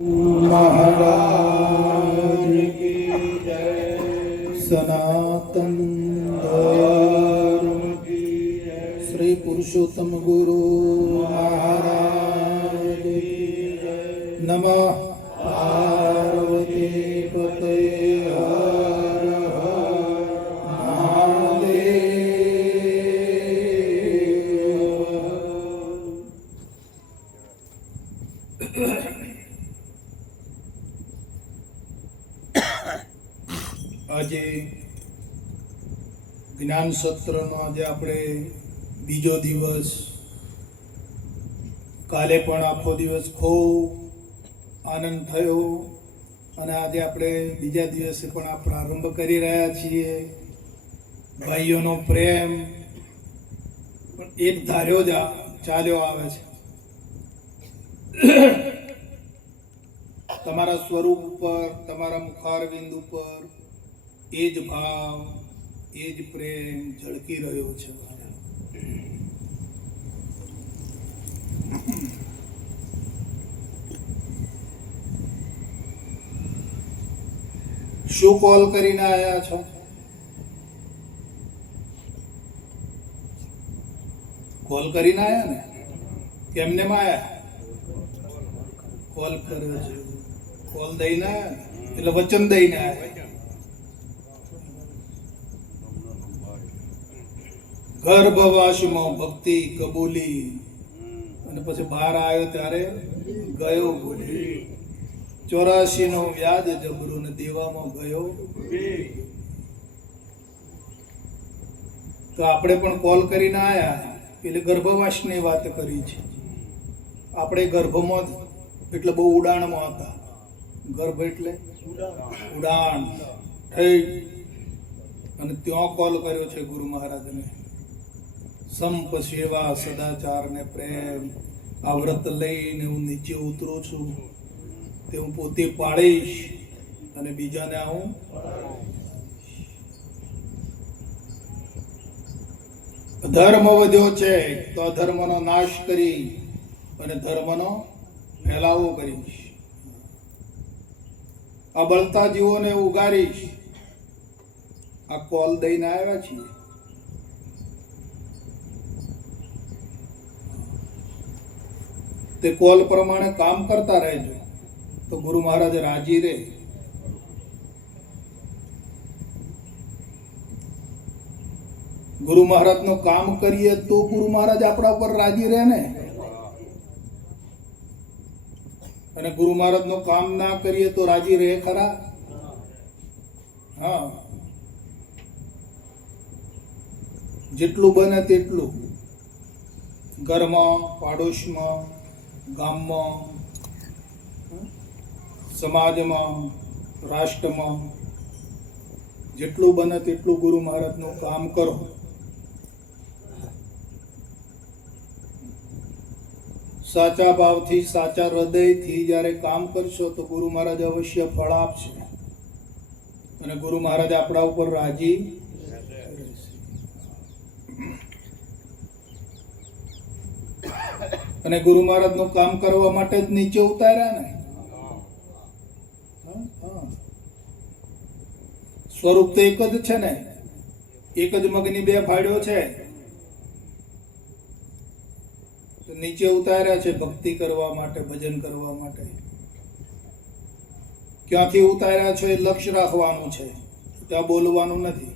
महाराज की जय। सनातन धर्म की जय। श्री पुरुषोत्तम गुरु महाराज की जय। नमः पार्वती पते हर हर महादेव। આજે જ્ઞાન સત્રનો આજે આપણે બીજો દિવસ, કાલે પણ આખો દિવસ ખૂબ આનંદ થયો અને આજે આપણે બીજા દિવસે પણ આ પ્રારંભ કરી રહ્યા છીએ. ભાઈઓનો પ્રેમ પણ એક ધાર્યો જ ચાલ્યો આવે છે. તમારા સ્વરૂપ ઉપર, તમારા મુખારવિંદ ઉપર એ જ ભાવ, એ જ પ્રેમ ઝળકી રહ્યો છે. શું કોલ કરીને આવ્યા છો? કોલ કરીને આવ્યા ને? કેમને આવ્યા? કોલ કર્યો છે, કોલ દઈને આવ્યા એટલે વચન દઈને આવ્યા. ગર્ભવાસમાં ભક્તિ કબૂલી અને પછી બહાર આવ્યો ત્યારે ગયો ભૂલી. 84 નો વ્યાજ જબરું ને દેવામાં ગયો. તો આપણે પણ કોલ કરીને આયા એટલે ગર્ભવાસની વાત કરી છે. આપણે ગર્ભમાં એટલે બહુ ઉડાણમાં હતા. ગર્ભ એટલે ઉડાણ થઈ અને ત્યાં કોલ કર્યો છે ગુરુ મહારાજને. સંપ સેવા સદાચાર ને પ્રેમ આ વ્રત લઈને હું નીચે ઉતરું છું તે હું પોતે પાળીશ અને બીજાને હું ધર્મ વધ્યો છે તો અધર્મનો નાશ કરી અને ધર્મનો ફેલાવો કરીશ. આ બળતા જીવોને ઉગારીશ. આ કોલ દઈને આવ્યા છીએ. તે કોલ પ્રમાણે કામ કરતા રહેજો તો ગુરુ મહારાજ રાજી રહે. ગુરુ મહારાજ નું કામ કરીએ તો ગુરુ મહારાજ આપણા ઉપર રાજી રહે ને. અને ગુરુ મહારાજ નું કામ ના કરીએ તો રાજી રહે ખરા? હા, જેટલું બને તેટલું ઘરમાં, પાડોશમાં, ગામમાં, સમાજમાં, રાષ્ટ્રમાં જેટલું બને તેટલું ગુરુ મહારાજનું કામ કરો. સાચા ભાવથી, સાચા હૃદયથી જ્યારે કામ કરશો તો ગુરુ મહારાજ અવશ્ય ફળ આપશે અને ગુરુ મહારાજ આપણા ઉપર રાજી. અને ગુરુ મહારાજ નું કામ કરવા માટે જ નીચે ઉતાર્યા ને. સ્વરૂપ તો એક જ છે ને. એક જ મગની બે ફાડ્યો છે. નીચે ઉતાર્યા છે ભક્તિ કરવા માટે, ભજન કરવા માટે. ક્યાંથી ઉતાર્યા છે એ લક્ષ્ય રાખવાનું છે, ત્યાં બોલવાનું નથી.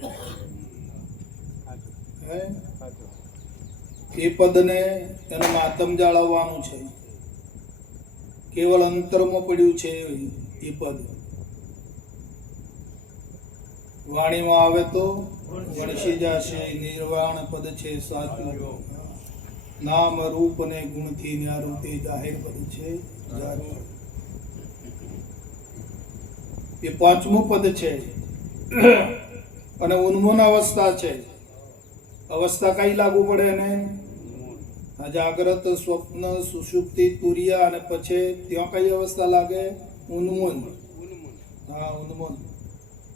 એ પદને એનો માતમ જાળવવાનું છે. કેવલ અંતરમાં પડ્યું છે એ પદ. વાણીમાં આવે તો વણસી જશે. નિર્વાણ પદ છે સાચું. નામ રૂપ ને ગુણથી ન્યારું તે જાહેર પદ છે. એ 5મું પદ છે અને ઉન્મૂન અવસ્થા છે. અવસ્થા કઈ લાગુ પડે ને? જાગ્રત, સ્વપ્ન, સુષુપ્તિ, તુરિયા અને પછી ત્યાં કઈ અવસ્થા લાગે? ઉન્મૂન. હા, ઉન્મૂન.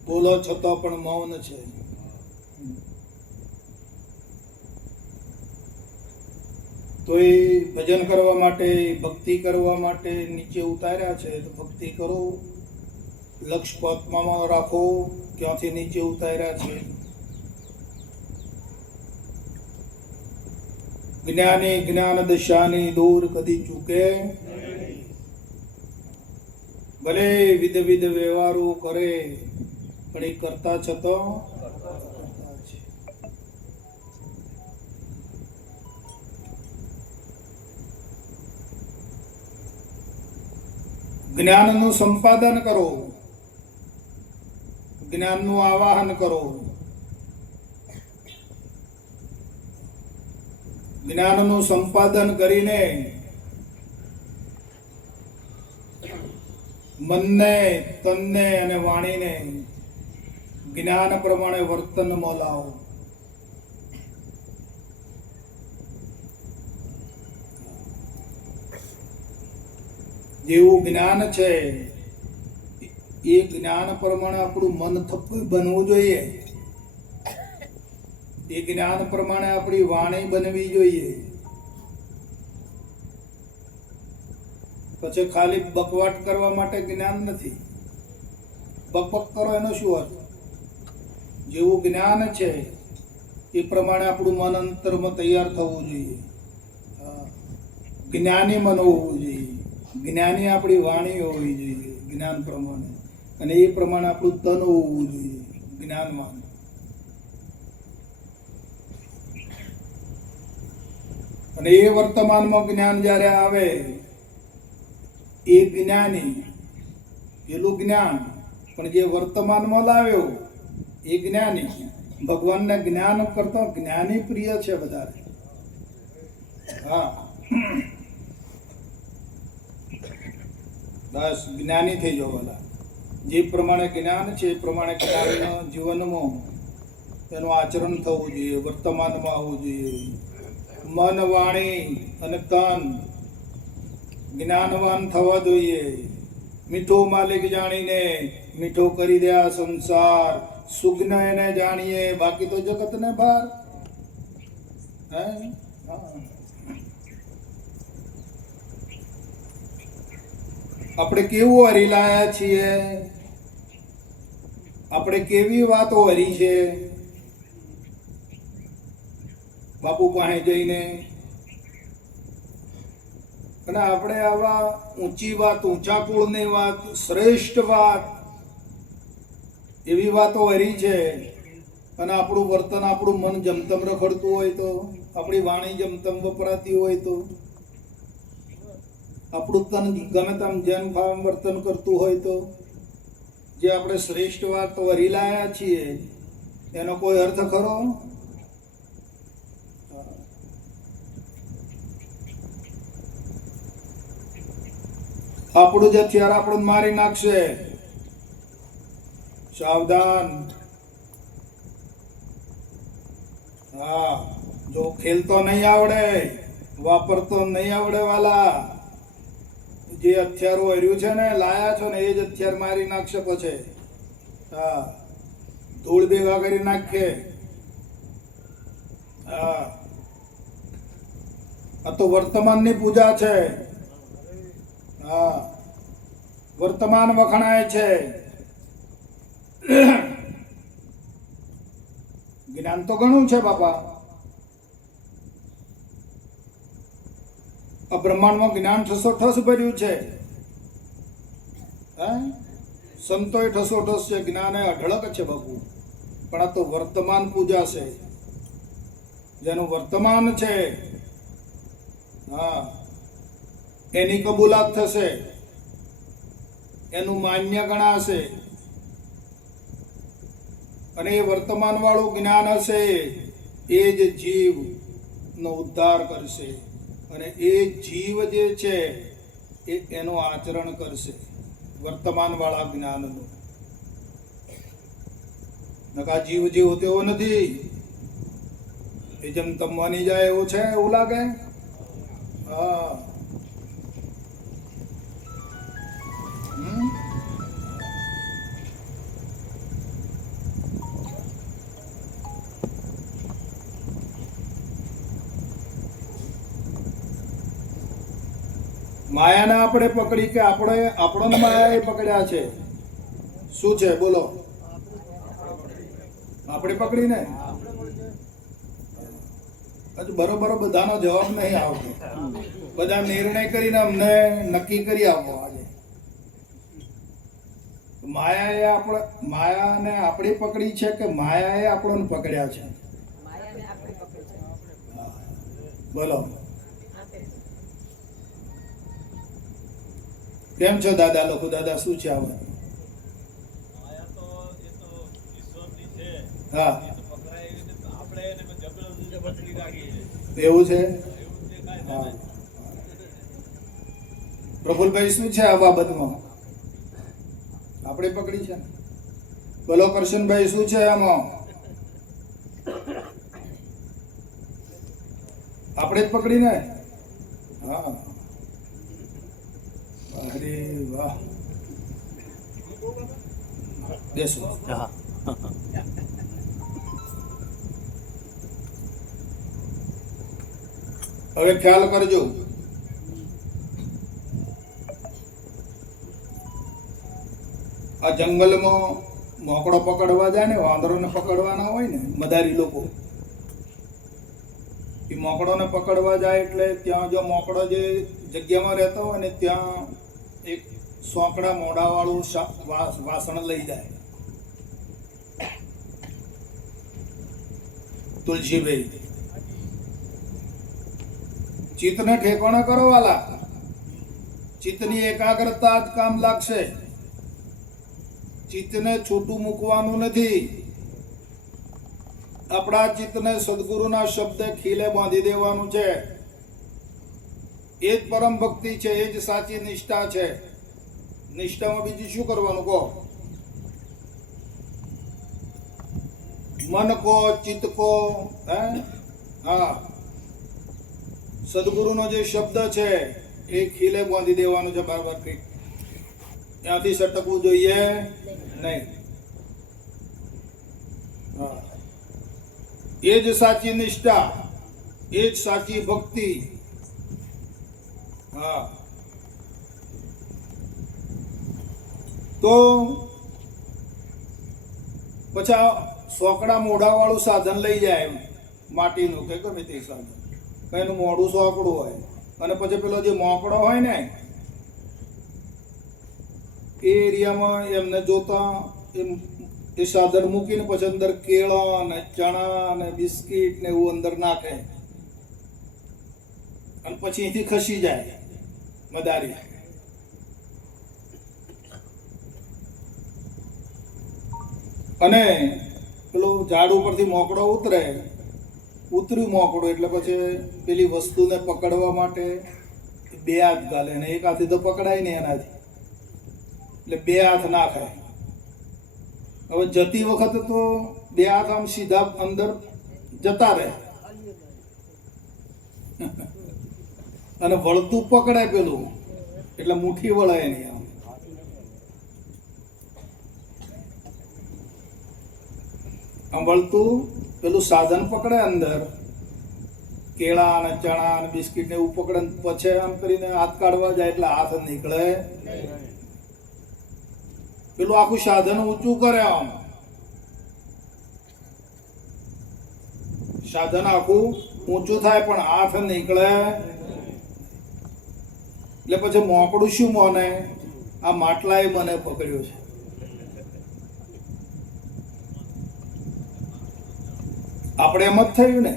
બોલો છતાં પણ મૌન છે. તો એ ભજન કરવા માટે, ભક્તિ કરવા માટે નીચે ઉતાર્યા છે. તો ભક્તિ કરો, લક્ષ્ય પદ્મામાં રાખો, ક્યાંથી નીચે ઉતાર્યા છે. જ્ઞાની જ્ઞાન દશાની દૂર કદી ચૂકે, ભલે વિધ વિધ વ્યવહારો કરે પણ એ કરતા છતાં કરતા છે. જ્ઞાનનું સંપાદન કરો, જ્ઞાનનું આવાહન કરો, જ્ઞાનનું સંપાદન કરીને મનને, તનને અને વાણીને જ્ઞાન પ્રમાણે વર્તનમાં લાવો. જેવું જ્ઞાન છે એ જ્ઞાન પ્રમાણે આપણું મન બનવું જોઈએ. એ જ્ઞાન પ્રમાણે આપણી વાણી બનવી જોઈએ. પછી ખાલી બકવાટ કરવા માટે જ્ઞાન નથી. બકબક કરો એનો શું અર્થ? જેવું જ્ઞાન છે એ પ્રમાણે આપણું મન અંતરમાં તૈયાર થવું જોઈએ. જ્ઞાની મન હોવું જોઈએ, જ્ઞાની આપણી વાણી હોવી જોઈએ જ્ઞાન પ્રમાણે, અને એ પ્રમાણે આપણું તન હોવું જોઈએ જ્ઞાનમાં. અને એ વર્તમાનમાં જ્ઞાન જ્યારે આવે એ જ્ઞાની, પેલું જ્ઞાન પણ જે વર્તમાનમાં લાવ્યો એ જ્ઞાની. ભગવાનને જ્ઞાન કરતા જ્ઞાની પ્રિય છે વધારે. હા, બસ જ્ઞાની થઈ જાઓ બધા. જે પ્રમાણે જ્ઞાન છે એ પ્રમાણે જ્ઞાનના જીવનમાં એનું આચરણ થવું જોઈએ, વર્તમાનમાં આવવું જોઈએ. મન, વાણી અને તન જ્ઞાનવાન થવા જોઈએ. મીઠો માલિક જાણીને મીઠો કરી દે આ સંસાર, સુગ્ન એને જાણીએ બાકી તો જગતને ભાર. આપણે કેવું હરી લાયા છીએ, આપણે કેવી વાતો હરી છે બાપુ પાસે જઈને. અને આપણે આવા ઊંચી વાત, ઊંચા કુળની વાત, શ્રેષ્ઠ વાત, એવી વાતો હરી છે. અને આપણું વર્તન, આપણું મન જમતમ રખડતું હોય તો, આપણી વાણી જમતમ વપરાતી હોય તો, આપણું તન ગમે તેમ જેમ ભાવ વર્તન કરતું હોય તો, જે આપણે શ્રેષ્ઠ વાત વરી લાયા છીએ એનો કોઈ અર્થ ખરો? આપણું જ હથિયાર આપણું મારી નાખશે. સાવધાન. હા, જો ખેલતો નહીં આવડે, વાપરતો નહીં આવડે વાલા, જે હથિયારો હર્યું છે ને, લાયા છો ને, એ જ હથિયાર મારી નાખશે પછી. હા, ધૂળ ભેગા કરી નાખે. હા, આ તો વર્તમાનની પૂજા છે. હા, વર્તમાન વખણાય છે. જ્ઞાન તો ઘણું છે બાપા. આ બ્રહ્માંડમાં જ્ઞાન ઠસો ભર્યું છે. સંતોય ઠસો છે, જ્ઞાન એ અઢળક છે બાપુ. પણ આ તો વર્તમાન પૂજા છે. જેનું વર્તમાન છે, હા, એની કબૂલાત થશે, એનું માન્ય ગણાશે. અને એ વર્તમાન વાળું જ્ઞાન હશે એ જ જીવ નો ઉદ્ધાર કરશે. અને એ જીવ જે છે એ એનું આચરણ કરશે વર્તમાન વાળા જ્ઞાનનું. નકા જીવ જેવો તેવો નથી. એ જેમ તમવાની જાય એવું છે, એવું લાગે. હા, માયાને આપણે પકડી કે આપણને માયાએ પકડ્યા છે? શું છે બોલો? આપણે પકડીને હજુ બરોબર બધાનો જવાબ નહીં આવતો. બધા નિર્ણય કરીને અમને નક્કી કરી આપો. આજે માયાને આપણી પકડી છે કે માયાએ આપણને પકડ્યા છે? બોલો. કેમ છો દાદા લોકો? દાદા શું છે આ વાત? હા, એવું છે. હા, પ્રફુલભાઈ શું છે આ બાબતમાં? આપણે પકડી છે. બોલો કરશનભાઈ શું છે આમાં? આપણે જ પકડીને. હા, અરે વાહ. બેસો. હવે ખ્યાલ કરજો. આ જંગલમાં મોકળો પકડવા જાય ને, વાંદરોને પકડવાના હોય ને મદારી લોકો, એ મોકળોને પકડવા જાય એટલે ત્યાં જો મોકળો જે જગ્યામાં રહેતો હોય ને ત્યાં એક સોંકડા મોઢાવાળું વાસણ લઈ જાય. તુલસીભાઈ, ચિત્તને ઠેકાણે કરો વાલા. ચિત્તની એકાગ્રતા જ કામ લાગશે. ચિત્તને છૂટું મૂકવાનું નથી. આપણા ચિત્તને સદગુરુના શબ્દ ખીલે બાંધી દેવાનું છે. એ જ પરમ ભક્તિ છે, એ જ સાચી નિષ્ઠા છે. નિષ્ઠામાં બીજું શું કરવાનું કહો? મન કો, ચિત્ત કો, હા, સદગુરુનો જે શબ્દ છે એ ખીલે બાંધી દેવાનું છે. બરાબર કઈ ત્યાંથી સટકવું જોઈએ નહીં. હા, એ જ સાચી નિષ્ઠા, એ જ સાચી ભક્તિ. હા, તો પછી આ સોકડા મોઢા વાળું સાધન લઈ જાય, માટીનું કે ગમે તે સાધન, એનું મોઢું સોકડું હોય, અને પછી પેલો જે મોકળો હોય ને એ એરિયામાં એમને જોતા એ સાધન મૂકીને પછી અંદર કેળા ને ચણા ને બિસ્કીટ ને એવું અંદર નાખે અને પછી અહીંથી ખસી જાય મદારી. અને પેલું ઝાડ ઉપરથી મોકળો ઉતર્યું મોકળો એટલે પછી પેલી વસ્તુને પકડવા માટે બે હાથ ગાલે, ને એક હાથથી તો પકડાય નહીં એનાથી, એટલે બે હાથ નાખે. હવે જતી વખતે તો બે હાથ આમ સીધા અંદર જતા રહે અને વળતું પકડાય પેલું, એટલે મુઠ્ઠી વળાય નહીં. આમ વળતું પેલું સાધન પકડે અંદર, કેળા ને ચણા ને બિસ્કીટ ને એવું પકડે, પછી આમ કરીને હાથ કાઢવા જાય એટલે હાથ નીકળે. પેલું આખું સાધન ઊંચું કરે, આમ સાધન આખું ઊંચું થાય પણ હાથ નીકળે. એટલે પછી મોકળું શું મોને? આ માટલાએ મને પકડ્યો છે. આપણે એમ જ થયું ને.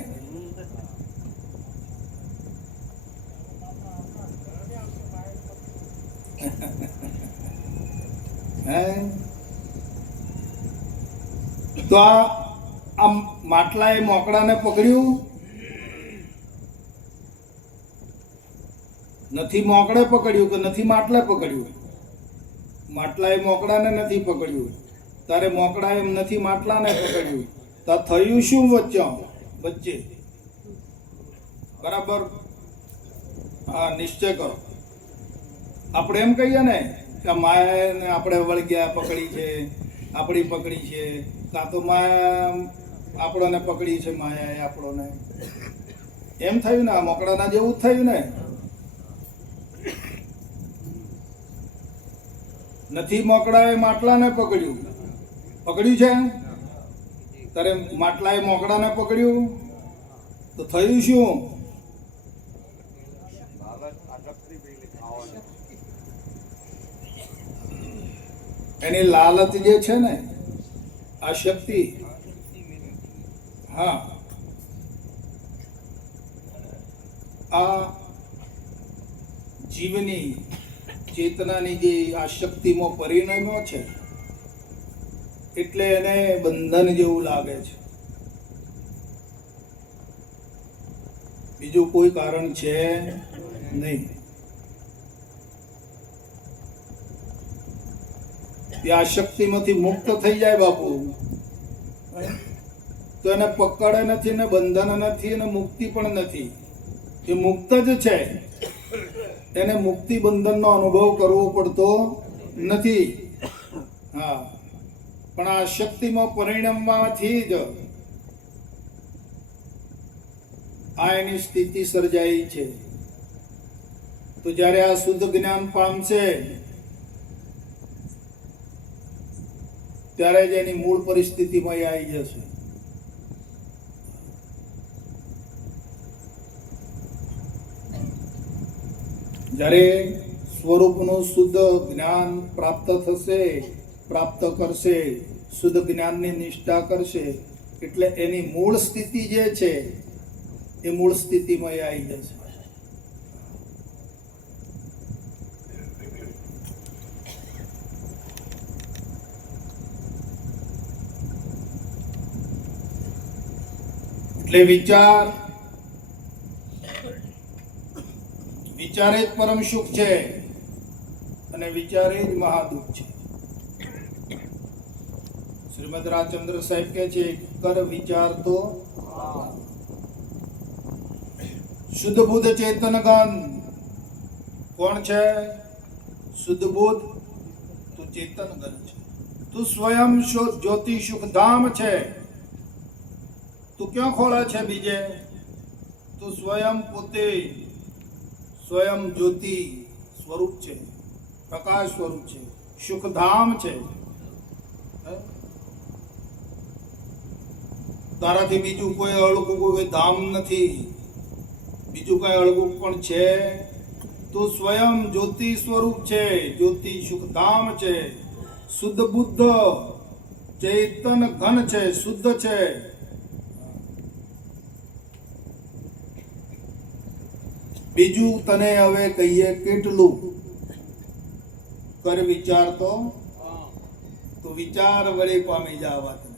તો આ માટલાએ મોકળાને પકડ્યું નથી? મોકળે પકડ્યું કે નથી માટલાએ પકડ્યું? માટલાએ મોકળાને નથી પકડ્યું, તારે મોકળા એમ નથી માટલાને પકડ્યું. તો થયું શું વચ્ચે? બરાબર. હા, નિશ્ચય કરો. આપણે એમ કહીએ ને કે માયાને આપણે વળગ્યા પકડી છે, આપણી પકડી છે, કાં તો માયા આપણને પકડી છે, માયાએ આપણને. એમ થયું ને, આ મોકળાના જેવું જ થયું ને. નથી મોકળાએ માટલાને પકડ્યું. પકડ્યું છે? તારે માટલાએ મોકળાને પકડ્યું તો થયું શું? એની લાલચ જે છે ને, આ શક્તિ, હા, આ જીવની ચેતનાની જે આ શક્તિમાં પરિણમ્યો છે એટલે એને બંધન જેવું લાગે છે. બીજું કોઈ કારણ છે નહીં. આ શક્તિમાંથી મુક્ત થઈ જાય બાપુ તો એને પકડ નથી ને બંધન નથી ને મુક્તિ પણ નથી. એ મુક્ત જ છે. એને મુક્તિ બંધનનો અનુભવ કરવો પડતો નથી. હા, પણ આ શક્તિમાં પરિણમવાથી જ આ એની સ્થિતિ સર્જાઈ છે. તો જ્યારે આ શુદ્ધ જ્ઞાન પામશે ત્યારે જ એની મૂળ પરિસ્થિતિમાં આવી જશે. જ્યારે સ્વરૂપનું શુદ્ધ જ્ઞાન પ્રાપ્ત થશે, પ્રાપ્ત કરશે, શુદ્ધ જ્ઞાનની નિષ્ઠા કરશે એટલે એની મૂળ સ્થિતિ જે છે એ મૂળ સ્થિતિમાં આવી જશે. એટલે વિચારે જ પરમ સુખ છે અને વિચારે જ મહાદુખ છે. શ્રીમદ રાજચંદ્ર સાહેબ કહે છે, કર વિચાર તો શુદ્ધ બુદ્ધ ચેતન ગણ. કોણ છે શુદ્ધ બુદ્ધ? તો ચેતન ગણ છે. તું સ્વયં જ્યોતિ સુખધામ છે. તું ક્યાં ખોળે છે બીજે? તું સ્વયં પોતે સ્વયં જ્યોતિ સ્વરૂપ છે, પ્રકાશ સ્વરૂપ છે, સુખધામ છે. તારાથી બીજું કોઈ અળગું કોઈ ધામ નથી, બીજું કઈ અળગું પણ છે? તું સ્વયં જ્યોતિ સ્વરૂપ છે, જ્યોતિ સુખધામ છે, શુદ્ધ બુદ્ધ ચેતન ઘન છે, શુદ્ધ છે. બીજું તને હવે કહીએ કેટલું? કર વિચાર તો વિચાર વડે પામી જા વાતને.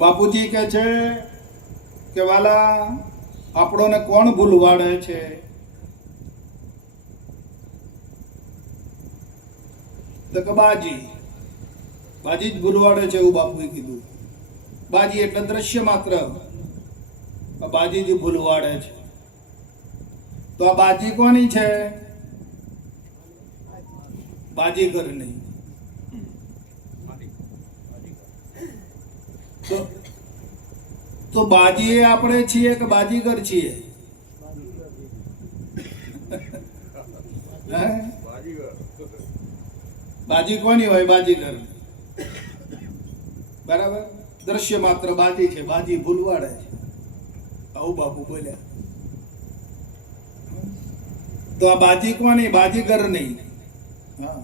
બાપુજી કહે છે કે વાલા, આપણોને કોણ ભૂલવાડે છે? તો કે બાજી જ ભૂલવાડે છે એવું બાપુએ કીધું. બાજી એટલે દ્રશ્ય માત્ર, બાજી જ ભૂલવાડે છે. તો આ બાજી કોની છે? બાજીગર નહીં. તો બાજી આપણે છીએ કે બાજીગર છીએ? બાજી કોની હોય? બાજીગર. બરાબર. દ્રશ્ય માત્ર બાજી છે, બાજી ભૂલવાડે છે, આવું બાપુ બોલ્યા. તો આ બાજી કોની? બાજીગર નહીં. હા,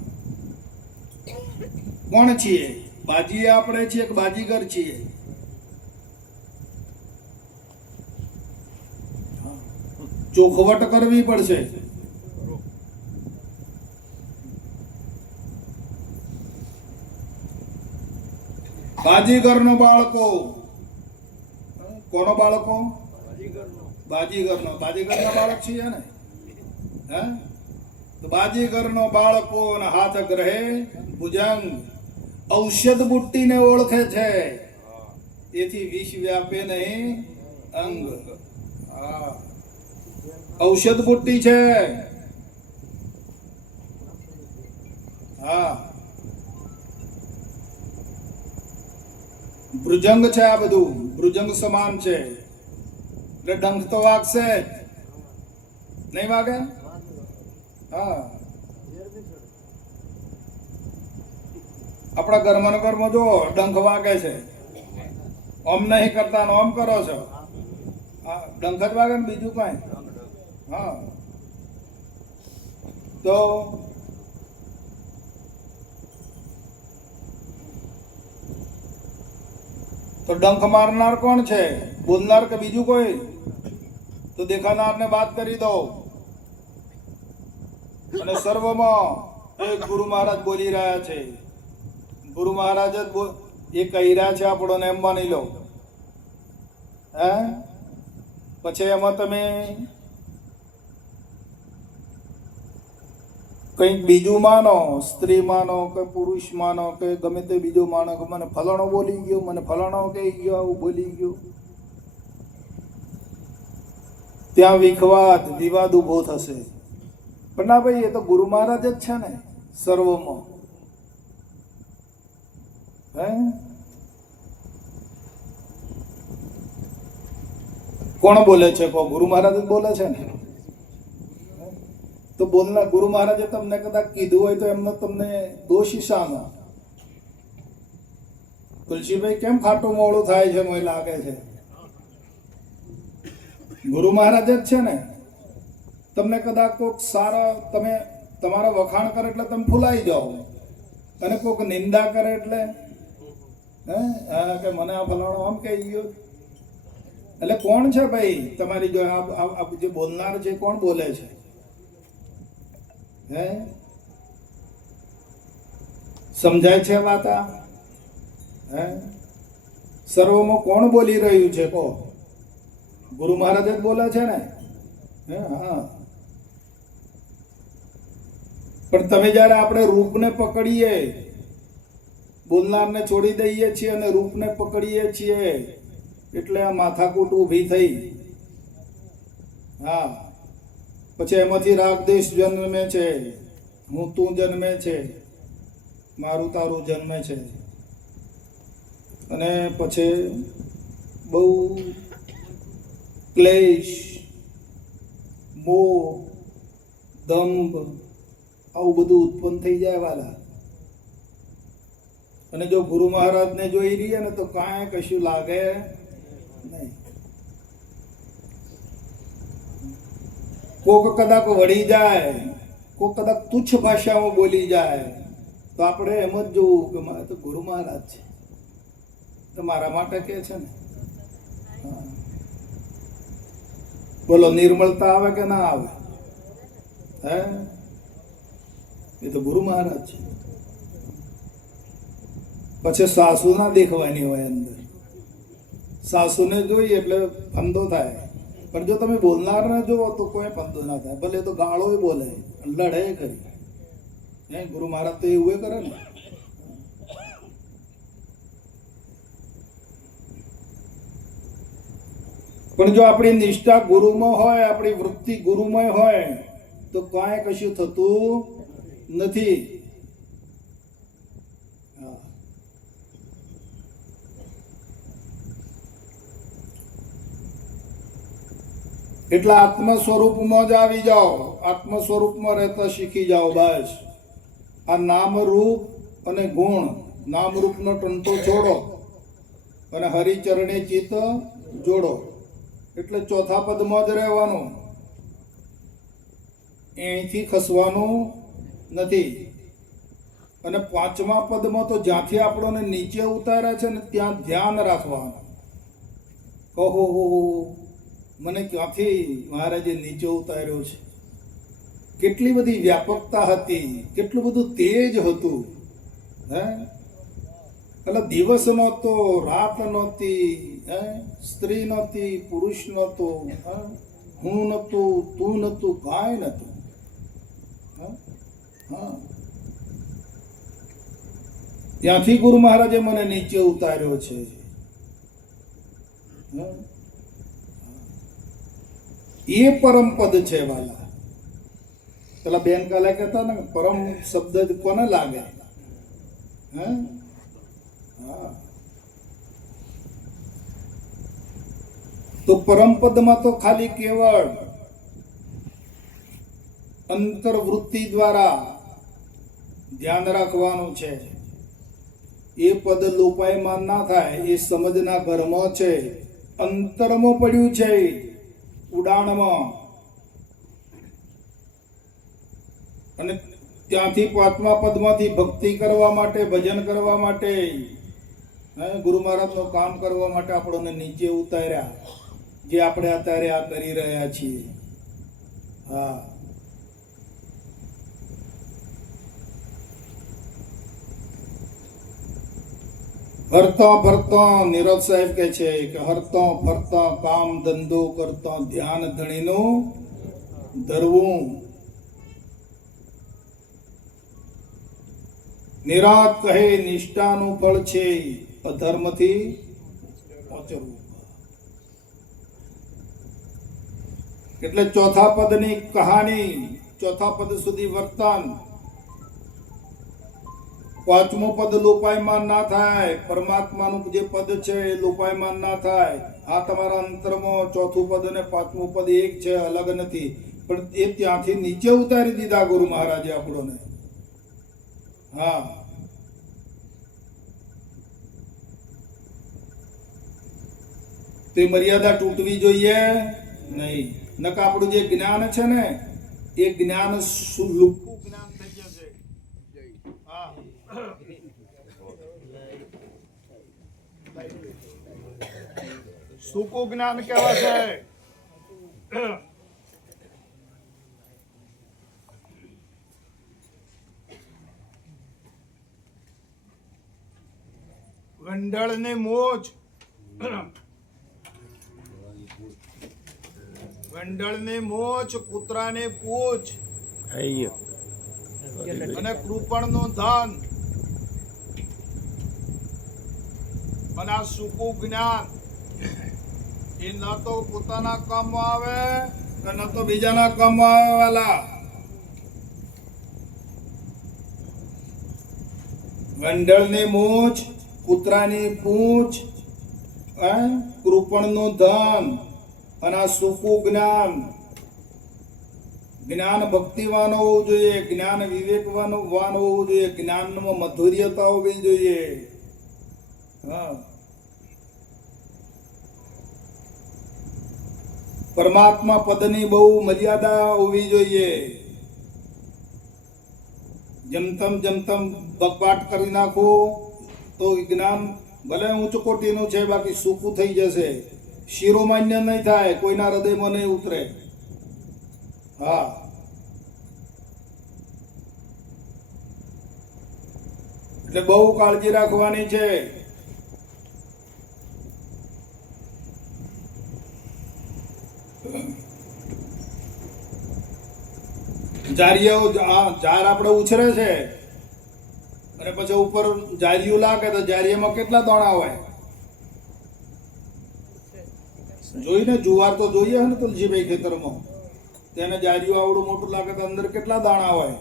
કોણ છીએ? બાજી આપણે છીએ કે બાજીગર છીએ? ચોખવટ કરવી પડશે. બાજીગરનો બાળકો. કોનો બાળકો? બાજીગરનો. બાજીગરનો બાળક છીએ ને? હે? તો બાજીગરનો બાળકો ના હાથ ગ્રહે ભુજંગ. ઔષધ બુટ્ટીને ઓળખે છે, તેથી વિષ વ્યાપે નહીં અંગ. હા, ઔષધ બુટ્ટી છે. હા, ભૃજંગ છે. આ બધું ભૃજંગ સમાન છે. એટલે ડંખ તો વાગશે જ, નહીં વાગે? હા, આપણા ઘરમાં ને ઘરમાં જો ડંખ વાગે છે, ઓમ નહીં કરતા ને ઓમ કરો છો, હા ડંખ જ વાગે ને બીજું કાંઈ? હા, તો ડંખ મારનાર કોણ છે? બોલનાર કે બીજું કોઈ? તો દેખાનારને બાદ કરી દો. અને સર્વમાં એક ગુરુ મહારાજ બોલી રહ્યા છે. ગુરુ મહારાજ જ એ કહી રહ્યા છે આપણને, એમ માની લો. હે પછી એમાં તમે કંઈક બીજું માનો, સ્ત્રી માનો કે પુરુષ માનો કે ગમે તે બીજું માનો કે મને ફલાણો બોલી ગયો, મને ફલાણો કહી ગયો, આવું બોલી ગયો, ત્યાં વિવાદ ઉભો થશે. પણ ના ભાઈ, એ તો ગુરુ મહારાજ જ છે ને સર્વમાં. હે કોણ બોલે છે? ગુરુ મહારાજ જ બોલે છે ને. તો બોલના ગુરુ મહારાજે તમને કદાચ કીધું હોય તો એમનો તમને દોષ શાનો? તુલસીભાઈ કેમ ખાટું મોડું થાય છે? મને લાગે છે ગુરુ મહારાજ જ છે ને. તમને કદાચ કોઈક સારા, તમે તમારા વખાણ કરે એટલે તમે ફૂલાઈ જાઓ, અને કોઈક નિંદા કરે એટલે કે મને આ ફલાણો આમ કહી ગયો. એટલે કોણ છે ભાઈ તમારી જો આ જે બોલનાર છે? કોણ બોલે છે? હે સમજાય છે વાત? હે સર્વમાં કોણ બોલી રહ્યું છે? કહો. ગુરુ મહારાજ જ બોલે છે ને. હા, પણ તમે જ્યારે આપણે રૂપને પકડીએ, બોલનારને છોડી દઈએ છીએ અને રૂપને પકડીએ છીએ, એટલે આ માથાકૂટ ઊભી થઈ. હા, પછી એમાંથી રાગદેશ જન્મે છે, હું તું જન્મે છે, મારું તારું જન્મે છે, અને પછી બહુ ક્લેશ, મોહ, દંભ આવું બધું ઉત્પન્ન થઈ જાય વાલા. અને જો ગુરુ મહારાજને જોઈ રહીએ ને તો કાંઈ કશું લાગે નહીં. કોક કદાચ વળી જાય, કોક કદાચ તુચ્છ ભાષામાં બોલી જાય, તો આપણે એમ જ જોવું કે મારે તો ગુરુ મહારાજ છે, તો મારા માટે કે છે ને. બોલો, નિર્મળતા આવે કે ના આવે? હે એ તો ગુરુ મહારાજ છે. પછી સાસુ ના દેખવાની હોય અંદર. સાસુને જોઈએ એટલે ફંદો થાય, પણ જો તમે બોલનારને જુઓ તો કોઈ ફંદો ના થાય. ભલે તો ગાળો બોલે, લડે કરી. હે ગુરુ મહારાજ તો એવું કરે ને. પણ જો આપણી નિષ્ઠા ગુરુમાં હોય, આપણી વૃત્તિ ગુરુમય હોય, તો કાંઈ કશું થતું નથી. એટલે આત્મ સ્વરૂપમાં જ આવી જાઓ, આત્મ સ્વરૂપમાં રહેતા શીખી જાઓ. બસ આ નામ રૂપ અને ગુણ, નામ રૂપનો ટંટો છોડો અને હરિચરણે ચિત્ત જોડો. એટલે ચોથા પદમાં જ રહેવાનું, અહીંથી ખસવાનું નથી. અને પાંચમા પદમાં તો જ્યાંથી આપણને નીચે ઉતાર્યા છે ને ત્યાં ધ્યાન રાખવાનું. કહો મને ક્યાંથી મહારાજે નીચે ઉતાર્યો છે, કેટલી બધી વ્યાપકતા હતી, કેટલું બધું તેજ હતું. હે એટલે દિવસ નહોતો, રાત નહોતી, હે સ્ત્રી નહોતી, પુરુષ નહોતો, હું નહોતું, તું નહોતું, કાંઈ નહોતું. હા, ત્યાંથી ગુરુ મહારાજે મને નીચે ઉતાર્યો છે. એ પરમ પદ છે વાલા. પેલા બેન કાલે કહેતા ને, પરમ શબ્દ કોને લાગે? હે હા, તો પરમ પદમાં તો ખાલી કેવળ અંતર્વૃત્તિ દ્વારા ધ્યાન રાખવાનું છે. એ પદ લોપાયમાન ના થાય. એ સમજના ઘરમાં છે, અંતરમાં પડ્યું છે, ઉડાણમાં. અને ત્યાંથી પાંચમા પદમાંથી ભક્તિ કરવા માટે, ભજન કરવા માટે, ગુરુ મહારાજનું કામ કરવા માટે આપણને નીચે ઉતાર્યા, જે આપણે અત્યારે આ કરી રહ્યા છીએ. હા, હરતા ફરતા નીરજ સાહેબ કહે છે કે હરતા ફરતા કામ ધંધો કરતા ધ્યાન ધણીનું ધરવું. નિરાત કહે નિષ્ઠાનું ફળ છે અધર્મથી ઓચરવું. એટલે ચોથા પદની કહાની, ચોથા પદ સુધી વર્તન. પાંચમું પદ લોપાયમાન ના થાય, પરમાત્માનું જે પદ છે એ લોપાયમાન ના થાય. આ તમારા અંતરમાં ચોથું પદ અને પાંચમું પદ એક છે, અલગ નથી. પણ એ ત્યાંથી નીચે ઉતારી દીધા ગુરુ મહારાજે આપણને. હા, તે મર્યાદા તૂટવી જોઈએ નહીં. નકા આપણું જે જ્ઞાન છે ને એ જ્ઞાન લુપ્પું જ્ઞાન થઈ જશે. હા, સૂકું જ્ઞાન કહેવાશે. ગંડળને મોજ, ગંડળને મોજ, કૂતરાને પૂછ, અને કૃપણનું ધન, અને આ સૂકું જ્ઞાન એ ન તો પોતાના કામમાં આવે કે ન તો બીજાના કામમાં આવે. વાલા, ગંડળની મૂછ, કૂતરાની પૂંછ, કૃપણનું ધન અને આ સૂકું જ્ઞાન. જ્ઞાન ભક્તિવાન હોવું જોઈએ, જ્ઞાન વિવેકવાન હોવું જોઈએ, જ્ઞાનમાં મધુર્યતા હોવી જોઈએ. હા, પરમાત્મા પદની બહુ મર્યાદા હોવી જોઈએ. જમતમ જમતમ બકવાટ કરી નાખો તો જ્ઞાન ભલે ઉચ્ચ કોટીનું છે, બાકી સૂકું થઈ જશે, શિરોમાન્ય નહીં થાય, કોઈના હૃદયમાં નહીં ઉતરે. હા, એટલે બહુ કાળજી રાખવાની છે. જારીઓ ઝાડ આપણે ઉછરે છે અને પછી ઉપર જારીયું લાગે તો જારીયામાં કેટલા દાણા હોય? જોઈને જુવાર તો જોઈએ ને તુલસીભાઈ ખેતરમાં, તેને જારીયું આવડું મોટું લાગે તો અંદર કેટલા દાણા હોય?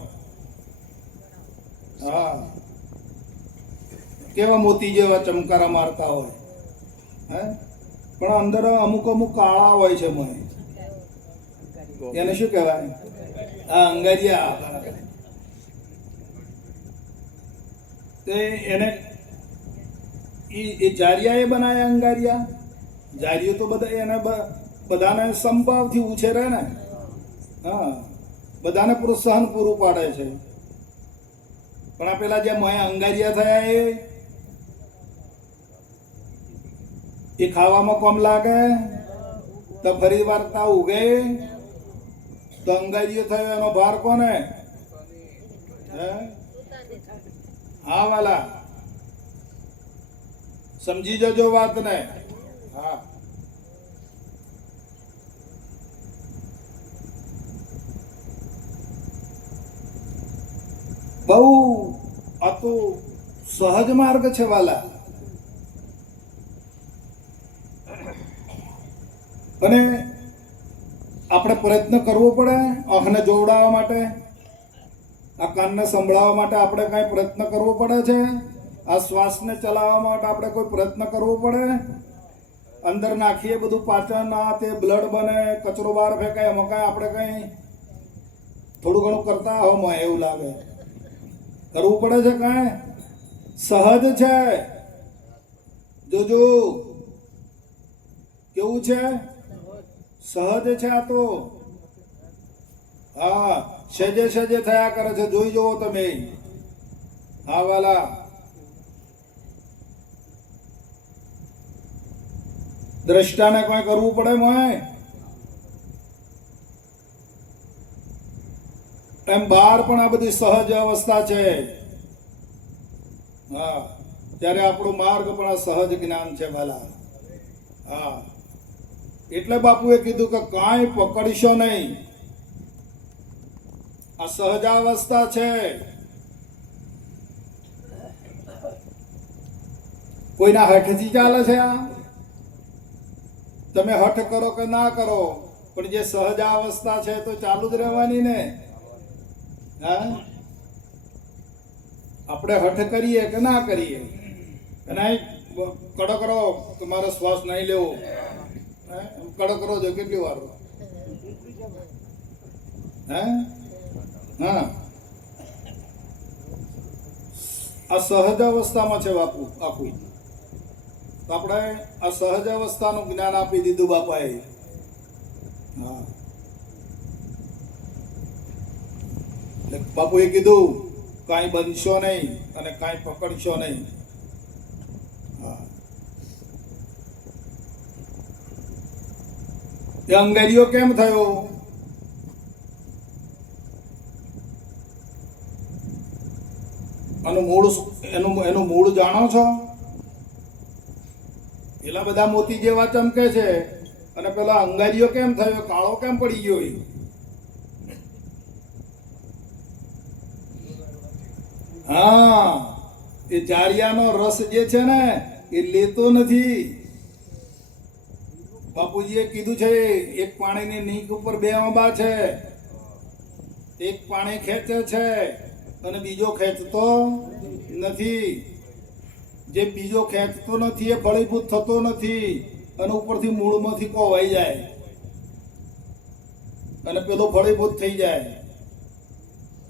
હા, કેવા મોતી જેવા ચમકારા મારતા હોય. હે, પણ અંદર અમુક અમુક કાળા હોય છે. એને શું કહેવાય? આ અંગારિયા. એને એ જારિયા એ બનાયા અંગારિયા. જારીઓ તો બધા એને બધાને સંભાવથી ઉછેરે ને. હા, બધાને પ્રોત્સાહન પૂરું પાડે છે. પણ આ પેલા જે અંગારિયા થયા એ ખાવામાં કમ લાગે તો ફરી વાર્તા ઉગે તો અંગારીઓ થયો એનો ભાર કોને? હા વાલા, સમજી જજો વાતને. હા, બહુ આ તો સહજ માર્ગ છે વાલા. અને આપણે પ્રયત્ન કરવો પડે આંખને જોવડાવવા માટે, આ કાનને સંભળાવવા માટે આપણે કઈ પ્રયત્ન કરવો પડે છે. આ શ્વાસને ચલાવવા માટે આપણે કોઈ પ્રયત્ન કરવો પડે. અંદર નાખીએ બધું પાચન આ તે બ્લડ બને, કચરો બહાર ફેંકાય, એમાં કાંઈ આપણે કંઈ થોડું ઘણું કરતા હો મને એવું લાગે. કરવું પડે છે કાંઈ? સહજ છે. જોજો કેવું છે? સહજ છે આ તો. હા, સહેજે સહેજે થયા કરે છે. જોઈ જુઓ તમે. હા વાલા, દ્રષ્ટાને કોઈ કરવું પડે મોય? એમ બહાર પણ આ બધી સહજ અવસ્થા છે. હા, ત્યારે આપણો માર્ગ પણ આ સહજ જ્ઞાન છે વાલા. હા, એટલે બાપુએ કીધું કે કાંઈ પકડશો નહીં. આ સહજાવસ્થા છે. કોઈના હઠથી ચાલે છે આ? તમે હઠ કરો કે ના કરો, પણ જે સહજાવસ્થા છે તો ચાલુ જ રહેવાની ને. હા, આપણે હઠ કરીએ કે ના કરીએ, નહીં કડક રહો તમારે શ્વાસ નહીં લેવો, કડક રહો છો કેટલી વાર? હે? હા, આ સહજ અવસ્થામાં છે બાપુ આખું. તો આપણે આ સહજ અવસ્થાનું જ્ઞાન આપી દીધું બાપાએ. હા, બાપુએ કીધું કાંઈ બનશો નહીં અને કાંઈ પકડશો નહીં. હા, એ અંગારીઓ કેમ થયો? એનું મૂળ જાણો છો? પેલા બધા મોતી જેવા ચમકે છે અને પેલા અંગારીઓ કેમ થયો? કાળો કેમ પડી ગયો? હા, એ જારિયાનો રસ જે છે ને એ લેતો નથી. બાપુજીએ કીધું છે એક પાણીની નીક ઉપર બે આંબા છે. એક પાણી ખેંચે છે અને બીજો ખેંચતો નથી. જે બીજો ખેંચતો નથી એ ફળીભૂત થતો નથી અને ઉપરથી મૂળમાંથી કોવાઈ જાય અને પેલો ફળીભૂત થઈ જાય.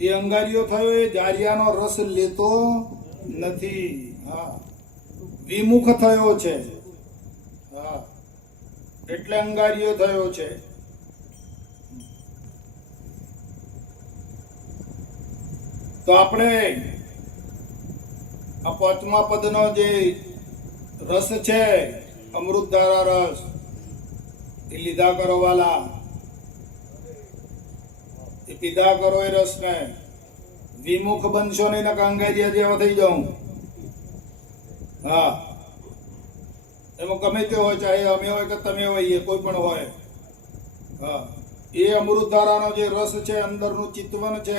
એ અંગારીઓ થયો, એ જારિયાનો રસ લેતો નથી. હા, વિમુખ થયો છે. હા, એટલે અંગારીઓ થયો છે. તો આપણે આ પાંચમા પદનો જે રસ છે, અમૃત ધારા રસ, એ લીધા કરો વાલા. એ પીધા કરો એ રસને. વિમુખ બનશો નહીં, નકા અંગારિયા જેવા થઈ જાઉં. હા, એમાં ગમે તે હોય, ચાહે અમે હોય કે તમે હોય, કોઈ પણ હોય. હા, એ અમૃત ધારાનો જે રસ છે, અંદરનું ચિતવન છે,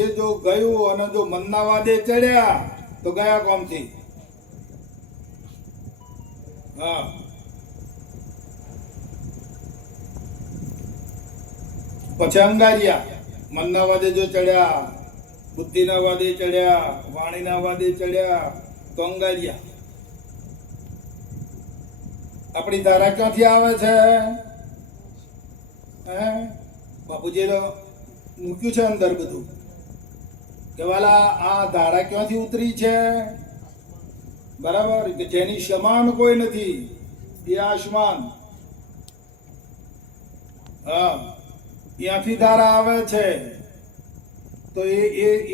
એ જો ગયું અને જો મનના વાદે ચડ્યા તો ગયા કોમથી. હા, પછી અંગારિયા. મનના વાદે જો ચડ્યા, બુદ્ધિના વાદે ચડ્યા, વાણીના વાદે ચડ્યા તો અંગારિયા. આપણી ધારા ક્યાંથી આવે છે? હે, બાપુજી મૂક્યું છે અંદર બધું કે વાલા આ ધારા ક્યાંથી ઉતરી છે? બરાબર, કે જેની સમાન કોઈ નથી, એ આસમાન. હા, ત્યાંથી ધારા આવે છે. તો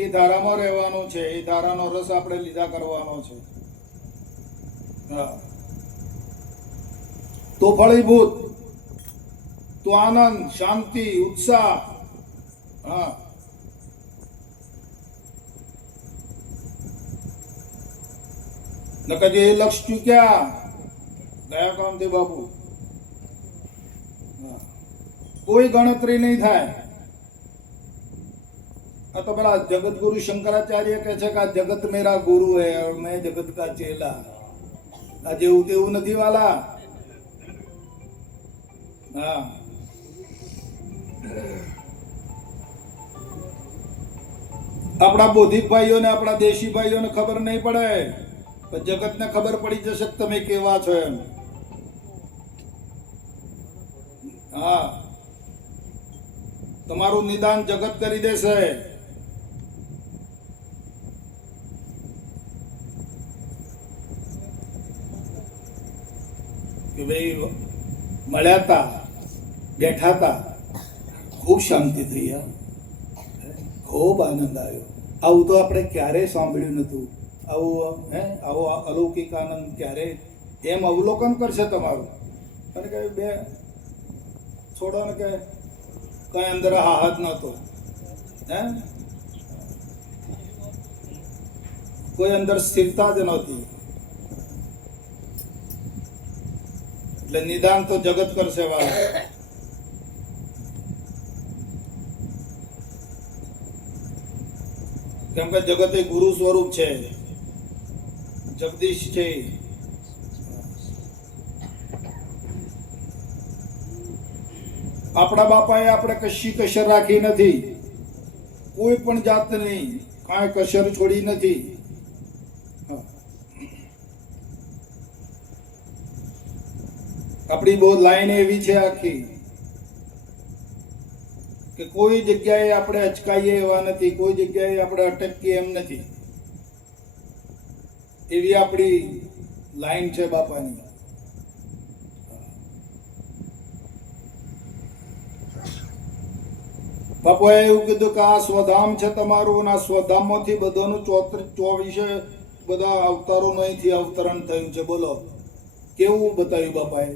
એ ધારામાં રહેવાનું છે. એ ધારાનો રસ આપણે લીધા કરવાનો છે. હા, તો ફળીભૂત, તો આનંદ, શાંતિ, ઉત્સાહ. હા, નકર જે લક્ષ ચૂક્યા ગયા કામથી બાપુ. કોઈ ગણતરી નહીં થાય. આ તો પેલા જગત ગુરુ શંકરાચાર્ય કહે છે કે આ જગત મેરા ગુરુ હૈ और मैं जगत का चेला. આ જેવું તેવું નથી વાલા. હા, આપણા બૌદ્ધિક ભાઈઓને, આપણા દેશી ભાઈઓને ખબર નહીં પડે, પણ જગતને ખબર પડી જશે કે તમે કેવા છો એમ. તમારું નિદાન જગત કરી દેશે. કે ભાઈ મળ્યા હતા, બેઠા હતા, ખૂબ શાંતિ થઈ, ખૂબ આનંદ આવ્યો. આવું તો આપણે ક્યારેય સાંભળ્યું નતું. આવો અલૌકિક આનંદ ક્યારે એમ અવલોકન કરશે તમારું. અને કે બે છોડો ને કે કઈ અંદર હાથ નતો, કોઈ અંદર સ્થિરતા જ નહોતી. એટલે નિદાન તો જગત કરશે વાળા. કેમ કે જગત એ ગુરુ સ્વરૂપ છે, જગદીશ છે. આપણા બાપાએ આપણે કશી કસર રાખી નથી, કોઈ પણ જાતની કાંઈ કસર છોડી નથી. આપણી બહુ લાઈન એવી છે આખી કે કોઈ જગ્યાએ આપણે અચકાઈએ એવા નથી, કોઈ જગ્યાએ આપણે અટકીએ એમ નથી. એવી આપણી લાઈન છે બાપાની. બાપાએ એવું કીધું કે આ સ્વધામ છે તમારું, અને આ સ્વધામમાંથી બધાનું 24 બધા અવતારોનું અહીંથી અવતરણ થયું છે. બોલો કેવું બતાવ્યું બાપાએ.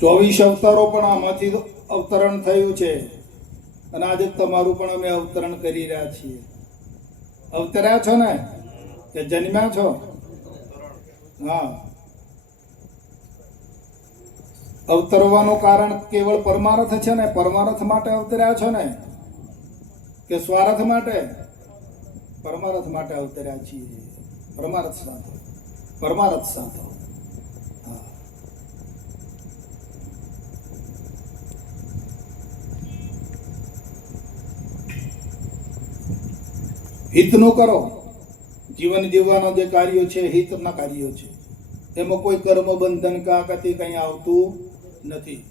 24 અવતારો પણ આમાંથી અવતરણ થયું છે. અને આજે તમારું પણ અમે અવતરણ કરી રહ્યા છીએ. અવતર્યા છો ને કે જન્મ્યા છો? હા, અવતરવાનું કારણ કેવળ પરમાર્થ છે ને? પરમાર્થ માટે અવતર્યા છો ને કે સ્વાર્થ માટે? પરમાર્થ માટે અવતર્યા છીએ. પરમાર્થ સાધો, પરમાર્થ સાધો. હિતનું કરો. જીવન જીવવાના જે કાર્યો છે હિતના કાર્યો છે. એમાં કોઈ કર્મ બંધન કાકતી કંઈ આવતું નથી.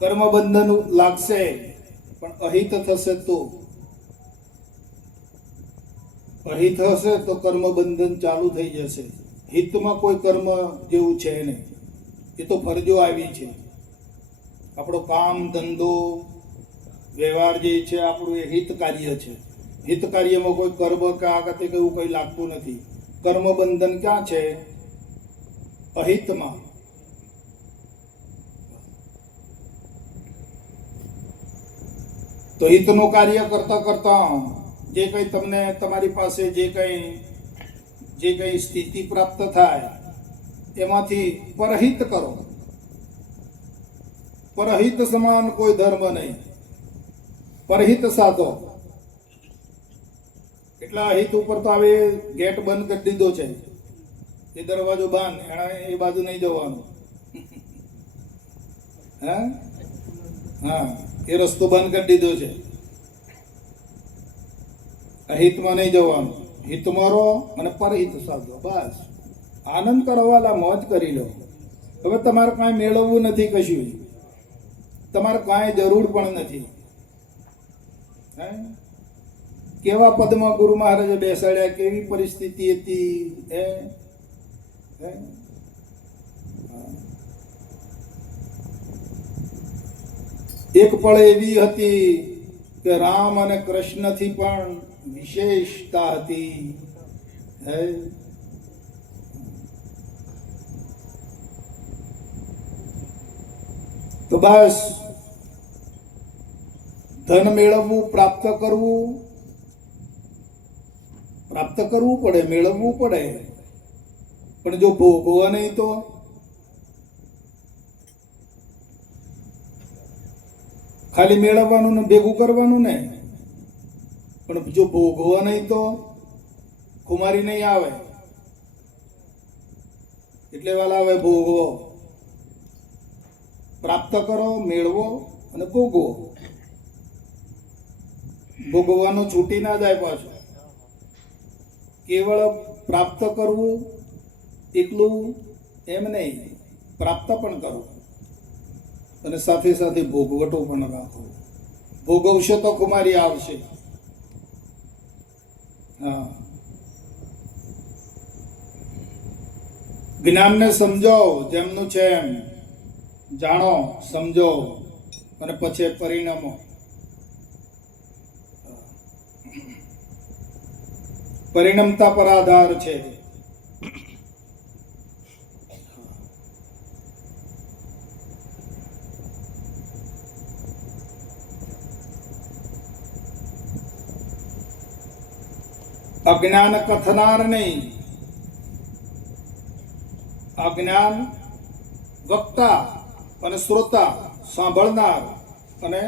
કર્મ બંધન લાગશે પણ અહિત થશે તો, અહિત હશે તો કર્મ બંધન ચાલુ થઈ જશે. હિતમાં કોઈ કર્મ જેવું છે નહીં. એ તો ફરજો આવી છે. આપણો કામ ધંધો વ્યવહાર જે છે આપણું એ હિત કાર્ય છે. હિત કાર્યમાં કોઈ કર્મ કે આગતે એવું કંઈ લાગતું નથી. કર્મ બંધન ક્યાં છે? અહિતમાં. તો હિતનું કાર્ય કરતા કરતા જે કંઈ તમને તમારી પાસે જે કંઈ સ્થિતિ પ્રાપ્ત થાય એમાંથી પરહિત કરો. પરહિત સમાન કોઈ ધર્મ નહીં. પરહિત સાધો. એટલે અહિત ઉપર તો હવે ગેટ બંધ કરી દીધો છે. એ દરવાજો બંધ, એના એ બાજુ નહીં જવાનું. હા, એ રસ્તો બંધ કરી દીધો છે. અહિતમાં નહીં જવાનું. હિતમાં રહો અને પરહિત સાધો. બસ આનંદ કરવાલા, મોજ કરી લો. હવે તમારે કાંઈ મેળવવું નથી, કશું તમારે કાંઈ જરૂર પણ નથી. કેવા પદમાં ગુરુ મહારાજે બેસાડ્યા, કેવી પરિસ્થિતિ હતી. એક પળ એવી હતી કે રામ અને કૃષ્ણથી પણ વિશેષતા હતી. તો બસ ધન મેળવવું, પ્રાપ્ત કરવું પડે, મેળવવું પડે. પણ જો ભોગવા નહીં તો ખાલી મેળવવાનું ને ભેગું કરવાનું ને, પણ જો ભોગવા નહીં તો કુમારી નહીં આવે. એટલે વાલા હવે ભોગવો. પ્રાપ્ત કરો, મેળવો અને ભોગવો. ભોગવવાનું છૂટી ના જાય પાછું. કેવળ પ્રાપ્ત કરવું એકલું એમ નહીં, પ્રાપ્ત પણ કરો અને સાથે સાથે ભોગવટો પણ રાખો. ભોગવશો તો કુમારી આવશે. હા, જ્ઞાનને સમજો, જેમનું છે એમ જાણો, સમજો અને પછી પરિણામો. પરિણમતા પર આધાર છે. અજ્ઞાન કથનાર નહીં, અજ્ઞાન વક્તા અને શ્રોતા સાંભળનાર, અને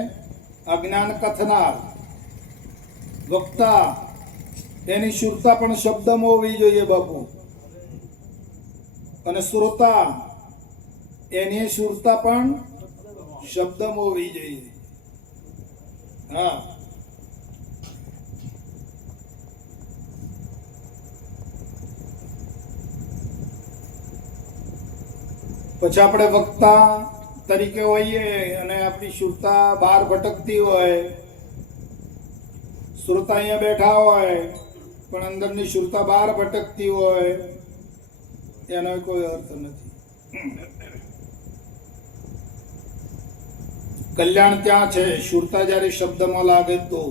અજ્ઞાન કથનાર વક્તા એની શુરતા પણ શબ્દમાં હોવી જોઈએ બાપુ, અને શ્રોતા એની શુરતા પણ શબ્દમાં હોવી જોઈએ. હા, પછી આપણે વક્તા તરીકે હોઈએ અને આપણી શુરતા બહાર ભટકતી હોય, શ્રોતા અહીંયા બેઠા હોય પણ અંદરની શુરતા બહાર ભટકતી હોય, એનો કોઈ અર્થ નથી. કલ્યાણ ત્યાં છે શુરતા જ્યારે શબ્દમાં લાગે તો.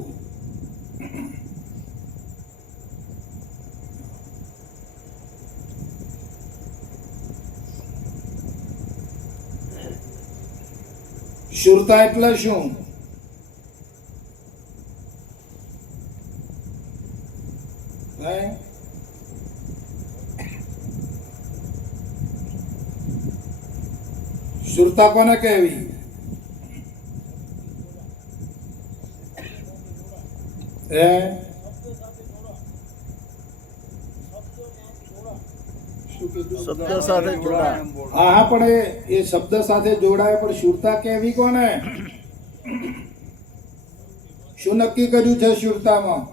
શુરતા એટલે શું? શુરતા કોને કહેવી? શબ્દ સાથે જોડાય. હા, પણ એ શબ્દ સાથે જોડાય, પણ શુરતા કહેવી કોને? શું નક્કી કર્યું છે શુરતામાં?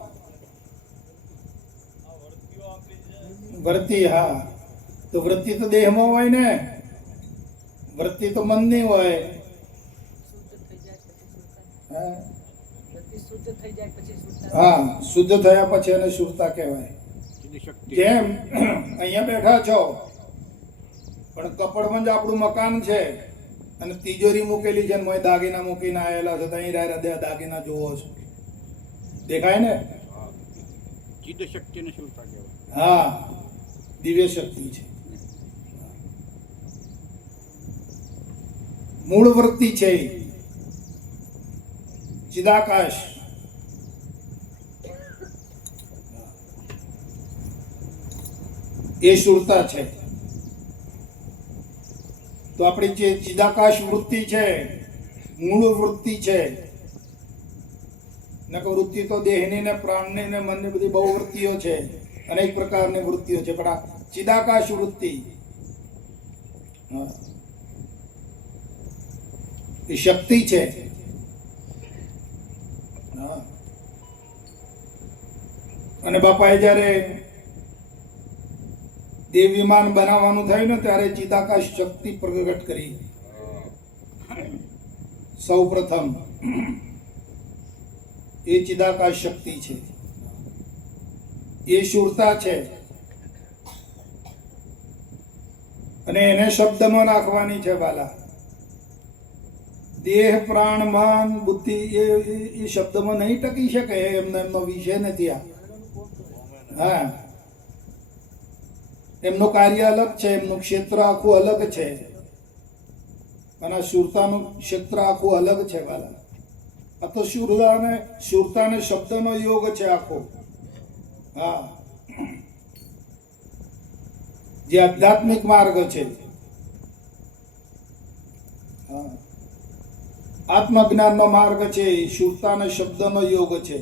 વૃત્તિ. હા, તો વૃત્તિ તો દેહમાં હોય ને, વૃત્તિ તો મનની હોય. હા, શુદ્ધ થયા પછી એને શુરતા કહેવાય. જેમ અહીંયા બેઠા છો પણ કપડમાં જ આપણું મકાન છે અને તિજોરી મૂકેલી છે, મોય દાગીના મૂકીને આવેલા છે, તો અહીં રહ્યા દાગીના જોવો છો, દેખાય ને? ચિત્ત શક્તિને શુરતા કહેવાય. હા, દિવ્ય શક્તિ છે. મૂળ વૃત્તિ છે ચિદાકાશ. એ શુરતા છે. તો આપણી જે ચિદાકાશ વૃત્તિ છે, મૂળ વૃત્તિ છે. નકર વૃત્તિ તો દેહની ને પ્રાણની ને મનની બધી બહુ વૃત્તિઓ છે, અનેક પ્રકારની વૃત્તિઓ છે, પણ આ ચિદાકાશ વૃત્તિ એ શક્તિ છે. અને બાપાએ જ્યારે દેવ વિમાન બનાવવાનું થયું ને ત્યારે ચિદાકાશ શક્તિ પ્રગટ કરી સૌ પ્રથમ. એ ચિદાકાશ શક્તિ છે, એ શુરતા છે, અને એને શબ્દમાં નાખવાની છે વાલા. દેહ પ્રાણ મન બુદ્ધિ એ શબ્દમાં નહીં ટકી શકે, એમનો વિષય નથી આ. હા, એમનું કાર્ય અલગ છે, એમનું ક્ષેત્ર આખું અલગ છે, અને શુરતાનું ક્ષેત્ર આખું અલગ છે વાલા. આ તો શુરતા ને શબ્દનો યોગ છે આખો. હા, જે આધ્યાત્મિક માર્ગ છે. હા, આત્મજ્ઞાનનો માર્ગ છે, શુરતા અને શબ્દનો યોગ છે,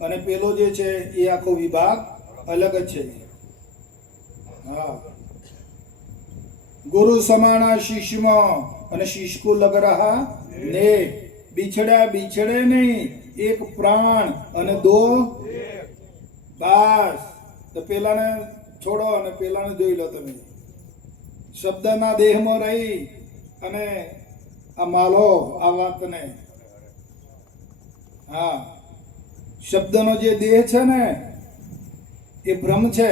અને પેલો જે છે એ આખો વિભાગ અલગ છે. હા, ગુરુ સમાના શિષ્યમાં અને શિષ્ય કો લગ રહા ને, બિછડ્યા બિછડે નહીં, એક પ્રાણ અને દો બસ. તો પેલાને છોડો અને પેલાને જોઈ લો તમે. શબ્દના દેહમાં રહી અને આ માલો આ વાતને, હા, શબ્દનો જે દેહ છે ને એ ભ્રમ છે,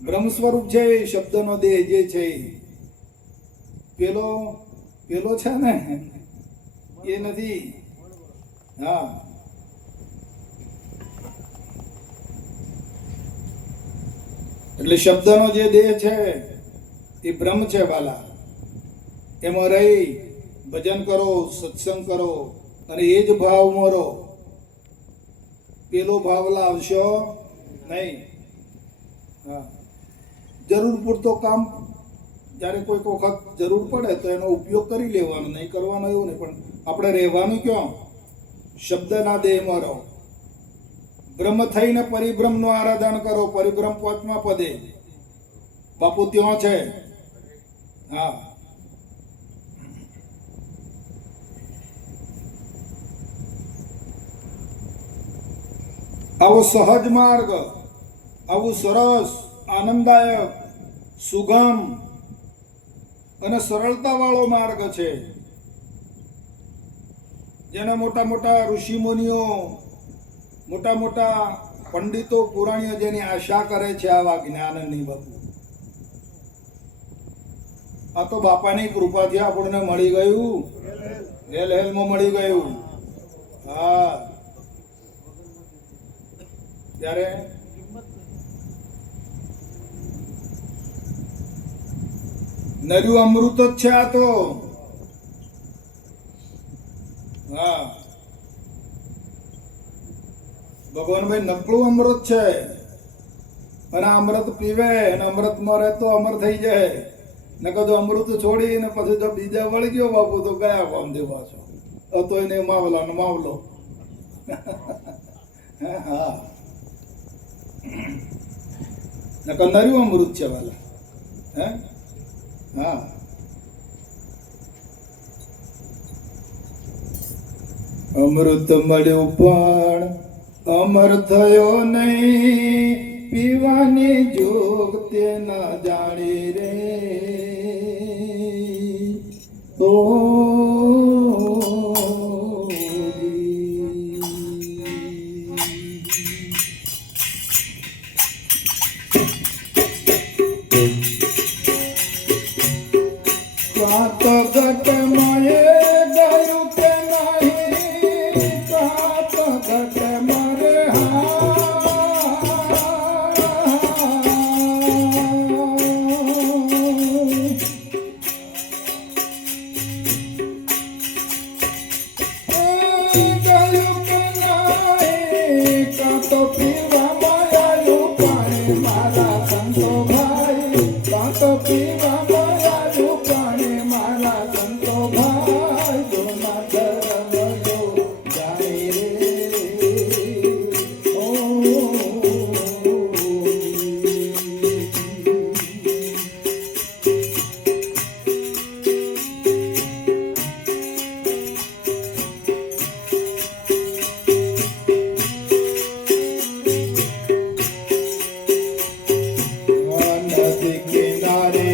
બ્રહ્મ સ્વરૂપ છે. એ શબ્દનો દેહ જે છે પેલો પેલો છે ને એ નથી. હા, એટલે શબ્દનો જે દેહ છે એ બ્રહ્મ છે વાલા. એમાં રહી ભજન કરો, સત્સંગ કરો અને એ જ ભાવમાં રહો. પેલો ભાવ લાવશો નહીં. હા, જરૂર પૂરતો કામ જ્યારે કોઈક વખત જરૂર પડે તો એનો ઉપયોગ કરી લેવાનો, નહીં કરવાનો એવું નહીં. પણ આપણે રહેવાનું ક્યાં? શબ્દના દેહમાં રહો. બ્રહ્મ થઈને પરિભ્રમનું આરાધન કરો. પરિભ્રમ 5મા પદે બાપુ ત્યાં છે. હા, આવો સહજ માર્ગ, આવું સરસ, આનંદદાયક, સુગમ અને સરળતા વાળો માર્ગ છે. જેના મોટા મોટા ઋષિ મુનિઓ, મોટા મોટા પંડિતો, પુરાણીઓ જેની આશા કરે છે આવા જ્ઞાનની. બાપુ આ તો બાપાની કૃપાથી આપણને મળી ગયું, હેલ હેલમાં મળી ગયું. હા, ત્યારે નર્યું અમૃત જ છે આ તો. હા, ભગવાનભાઈ નકલું અમૃત છે. અને અમૃત પીવે અને અમૃતમાં રહે તો અમર થઈ જાય. ને કદું અમૃત છોડી ને પછી જો બીજા વળી ગયો બાપુ તો ગયા કોમ દે પાછો. તો એને માવલાનો માવલો. હા, નકર નર્યું અમૃત છે વાલા. હે, હા, અમૃત મળ્યું પણ અમર થયો નહીં. પીવાની જોગ તે ના જાણી રે. ઓ તો ઘટ મળે ગયું કે નહીં. તો ઘટ મરે. તો પીવા માયાયું પાણી મારા સંતો ભાઈ. તો પીવા માયાયું પાણી મારા સંતો ભાઈ. જોના ધર્મ જો જાય રે. ઓ નદી કિનારે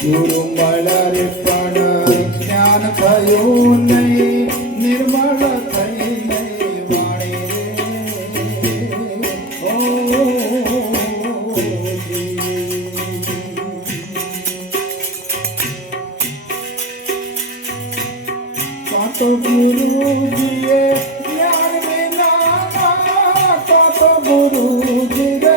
ગુરુ મળ્યા રે પણ જ્ઞાન થયું નહીં, નિર્મળ થઈ નહીં વાણી રે. તો ગુરુજીએ જ્ઞાન વિના તો ગુરુજી રે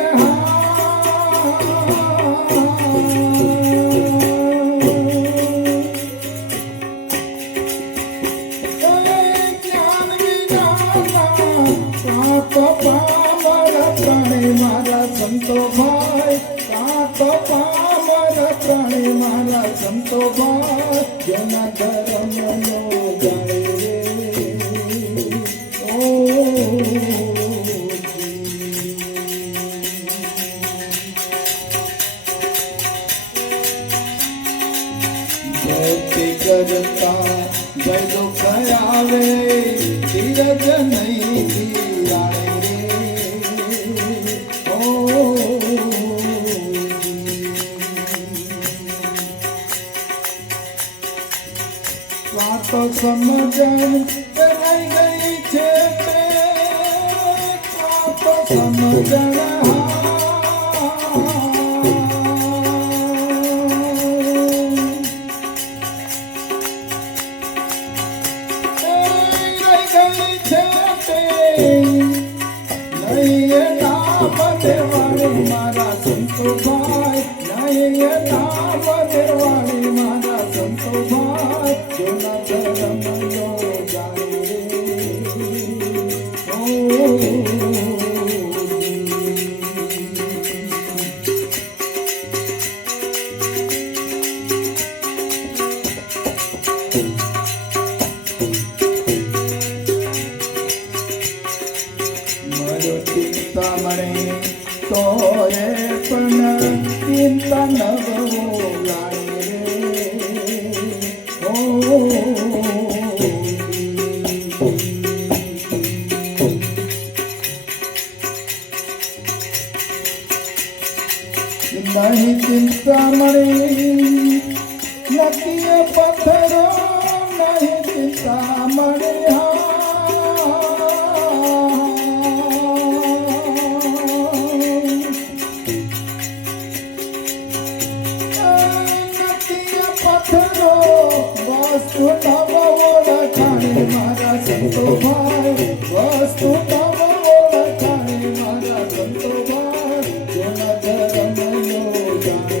સંતો ભાઈ કાતો પામર પ્રાણી મારા સંતો ભાઈ જેના ધર્મ નો ગાય રે ભક્તિ કરતા જય દુઃખ આવે ધીરજ નહીં ધીરાય તો સમજણ કરાઈ ગઈ છે તો સમજણ મારા સંતો ભાઈ નહીં નામ દેવાણી મારા સંતો ભાઈ જોના ધર્મ નો જાણે મારો ચિંતા મળે તો એ પણ ચિંતા નવો લાગે નહીં ચિંતા મળી નદીએ પથ્થરો નહીં ચિંતા મળી વસ્તુ નવ ઓળખાણે મારા સંતો ભાઈ વસ્તુ નવ ઓળખાણે મારા સંતો ભાઈ જેના ધર્મ નો જાણે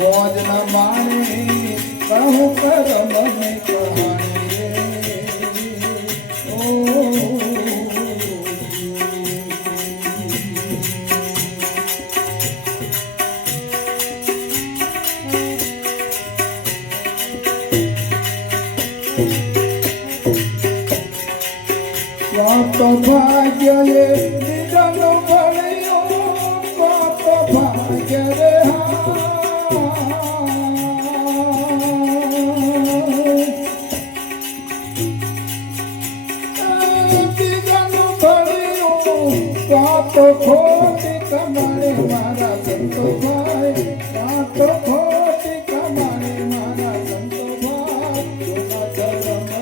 મોજ ન માણે કહું કરમ ને કહાણી તો ભાગ્ય એ બીજાનો ભણ્યો તો ભાગ્ય રે તો ખોટી કમાણે મારા સંતો ભાઈ તો ખોટી કમાણે મારા સંતો ભાઈ જોના ધર્મ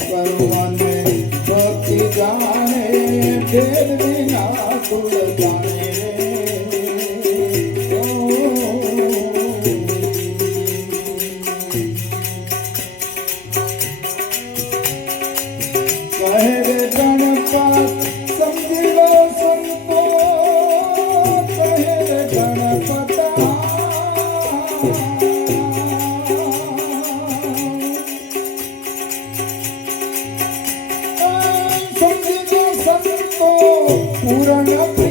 પરવાને ભક્તિ જાણે ફેર વિના તુલતા તો પૂરણ